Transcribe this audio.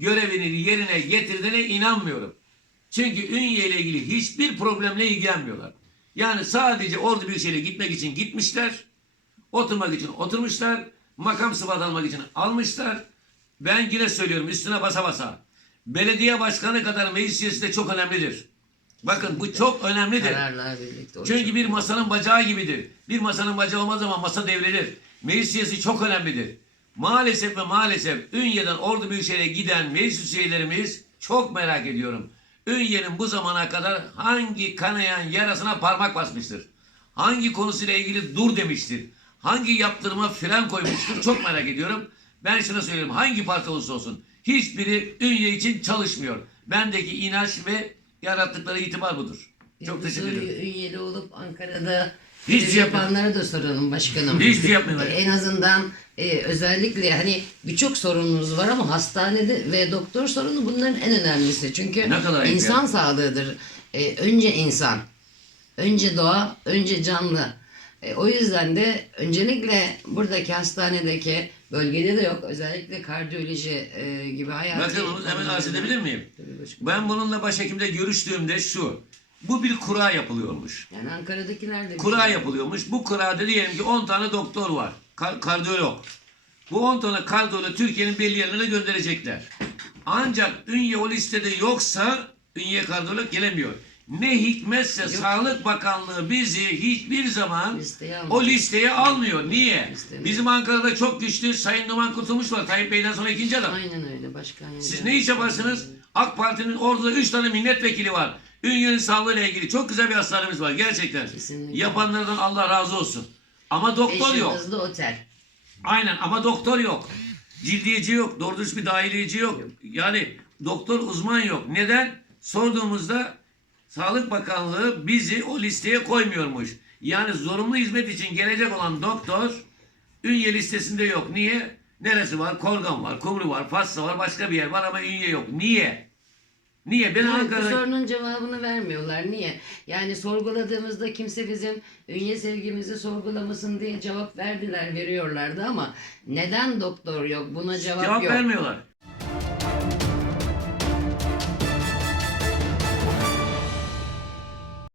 görevini yerine getirdiğine inanmıyorum. Çünkü Ünye ile ilgili hiçbir problemle ilgilenmiyorlar. Yani sadece ordu büyükşehir'e gitmek için gitmişler. Oturmak için oturmuşlar. Makam sıfat almak için almışlar. Ben yine söylüyorum üstüne basa basa. Belediye başkanı kadar meclis üyesi de çok önemlidir. Bakın bu çok önemlidir. Çünkü bir masanın bacağı gibidir. Bir masanın bacağı olmaz ama masa devrilir. Meclis üyesi çok önemlidir. Maalesef ve maalesef Ünye'den Ordu Büyükşehir'e giden meclis üyelerimiz çok merak ediyorum. Ünye'nin bu zamana kadar hangi kanayan yarasına parmak basmıştır? Hangi konusuyla ilgili dur demiştir? Hangi yaptırıma fren koymuştur? Çok merak ediyorum. Ben şunu söylüyorum. Hangi parti olursa olsun hiçbiri Ünye için çalışmıyor. Bendeki inanç ve yarattıkları itibar budur. Çok teşekkür ederim. Ünyeli olup Ankara'da Hiç şey yapanlara da soralım başkanım. Şey yapmıyorlar. En azından e, özellikle hani birçok sorunumuz var ama hastanede ve doktor sorunu bunların en önemlisi. Çünkü Ne kadar insan ya. sağlığıdır. E, önce insan, önce doğa, önce canlı. E, o yüzden de öncelikle buradaki hastanedeki bölgede de yok. Özellikle kardiyoloji e, gibi hayati... Bakın hemen arz edebilir miyim? Ben bununla başhekimde görüştüğümde şu. Bu bir kura yapılıyormuş. Yani Ankara'dakiler de... Kura yapılıyormuş. Bu kurada diyelim ki 10 tane doktor var. Kar- kardiyolog. Bu 10 tane kardiyologu Türkiye'nin belli yerlerine gönderecekler. Ancak Ünye o listede yoksa Ünye kardiyolog gelemiyor. Ne hikmetse Sağlık Bakanlığı bizi hiçbir zaman Listeye o listeye almıyor. Niye? Listeye Bizim Ankara'da çok güçlü Sayın Numan Kurtulmuş var. Tayyip Bey'den sonra ikinci adam. Aynen öyle başkan. Siz ne iş yaparsınız? AK Parti'nin orada 3 tane milletvekili var. Ünye'nin sağlığıyla ilgili çok güzel bir hastanemiz var gerçekten. Kesinlikle. Yapanlardan Allah razı olsun. Ama doktor Beş yok. yıldızlı otel. Aynen ama doktor yok. Cildiyeci yok. Doğru dürüst bir dahiliyeci yok. Yani doktor uzman yok. Neden? Sorduğumuzda Sağlık Bakanlığı bizi o listeye koymuyormuş. Yani zorunlu hizmet için gelecek olan doktor Ünye listesinde yok. Niye? Neresi var? Korgan var, Kumru var, Fatsa var, başka bir yer var ama Ünye yok. Niye? Niye? Ben Evet, bu Ankara'da... sorunun cevabını vermiyorlar. Niye? Yani sorguladığımızda kimse bizim ünye sevgimizi sorgulamasın diye cevap verdiler, veriyorlardı ama neden doktor yok? Buna cevap, Cevap yok. vermiyorlar.